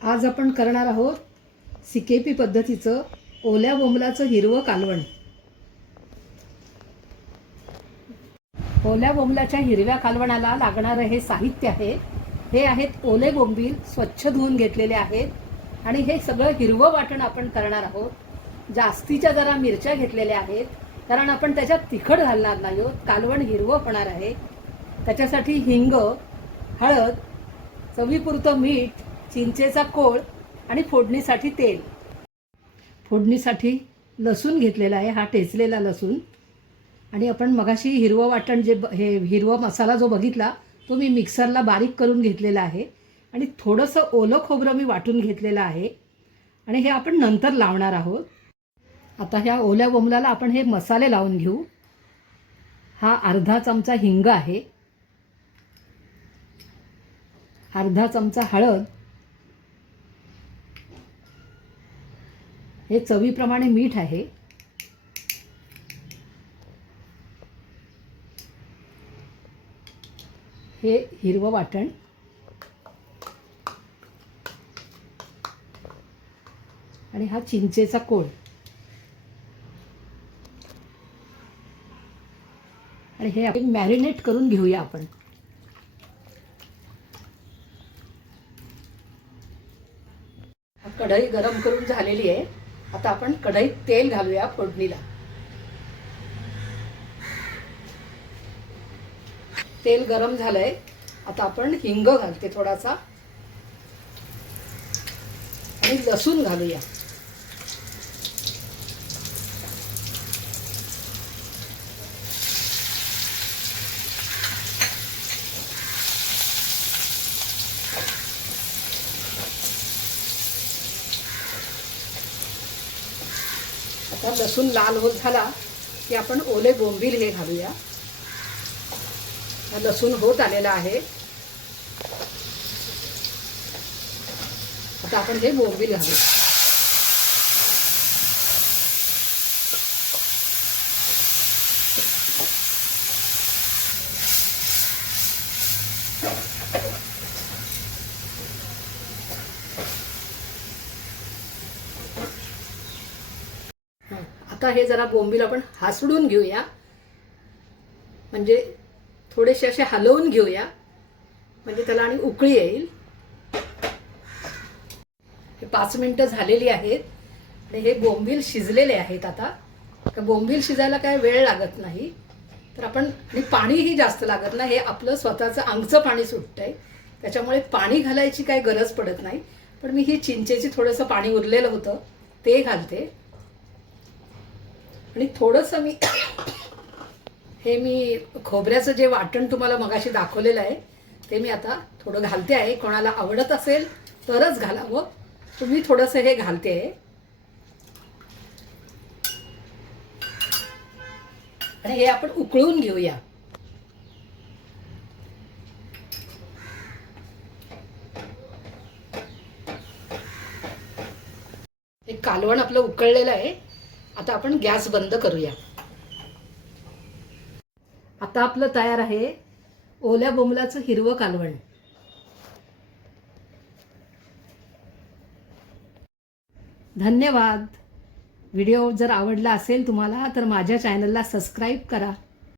आज आपण करणार आहोत सिकेपी पद्धतीचं ओल्या बोंबलाचं हिरवं कालवण। ओल्या बोंबलाच्या हिरव्या कालवणाला लागणारं हे साहित्य आहे। हे आहेत ओले बोंबील स्वच्छ धुवून घेतलेले आहेत आणि हे सगळं हिरवं वाटण आपण करणार आहोत। जास्तीच्या जरा मिरच्या घेतलेल्या आहेत कारण आपण त्याच्यात तिखट घालणार नाही आहोत, कालवण हिरवं होणार आहे। त्याच्यासाठी हिंग, हळद, चवीपुरतं मीठ, चिंचेचा कोळ आणि फोडणीसाठी तेल। फोडणीसाठी लसूण घेतलेला आहे, हा ठेचलेला लसूण। आणि आपण मगाशी हिरवं वाटण हे हिरवा मसाला जो बघितला तो मी मिक्सरला बारीक करून घेतलेला आहे आणि थोडंसं ओलं खोबरं मी वाटून घेतलेलं आहे आणि हे आपण नंतर लावणार आहोत। आता ह्या ओल्या बोंबलाला आपण हे मसाले लावून घेऊ। हा अर्धा चमचा हिंग आहे, अर्धा चमचा हळद, हे चवीप्रमाणे मीठ आहे, हे हिरवं वाटण आणि हा चिंचेचा कोळ आणि हे आपण मॅरिनेट करून घेऊया। आपण कढई गरम करून झालेली आहे। आता आपण कढईत तेल घालूया फोडणीला। तेल गरम झालंय, आता आपण हिंग घालते थोडासा आणि लसूण घालूया। आता लसूण लाल होत झाला की आपण ओले बोंबील हे घालूया। लसूण होत आलेला आहे, आता आपण हे बोंबील घालू। आता हे जरा बोंबील आपण हासडून घेऊया, म्हणजे थोडेसे असे हलवून घेऊया, म्हणजे त्याला आणि उकळी येईल। हे 5 मिनिटं झालेली आहेत आणि हे बोंबील शिजलेले आहेत। आता बोंबील शिजायला काय वेळ लागत नाही, तर आपण आणि पाणीही जास्त लागत नाही, हे आपलं स्वतःचं अंगचं पाणी सुटतंय, त्याच्यामुळे पाणी घालायची काही गरज पडत नाही। पण मी ही चिंचेची थोडंसं पाणी उरलेलं होतं ते घालते आणि थोडंसं मी खोबऱ्याचं जे वाटण तुम्हाला मगाशी दाखवलेलं आहे ते मी आता थोडं घालते आहे। कोणाला आवडत असेल तरच घालावं, तुम्ही थोडंसं हे घालते आहे आणि हे आपण उकळून घेऊया। हे कालवण आपलं उकळलेलं आहे, आता आपण गॅस बंद करूया। आता आपलं तयार आहे ओल्या बोंबलाचं हिरवं कालवण। धन्यवाद। व्हिडिओ जर आवडला असेल तुम्हाला तर माझ्या चॅनलला सबस्क्राईब करा।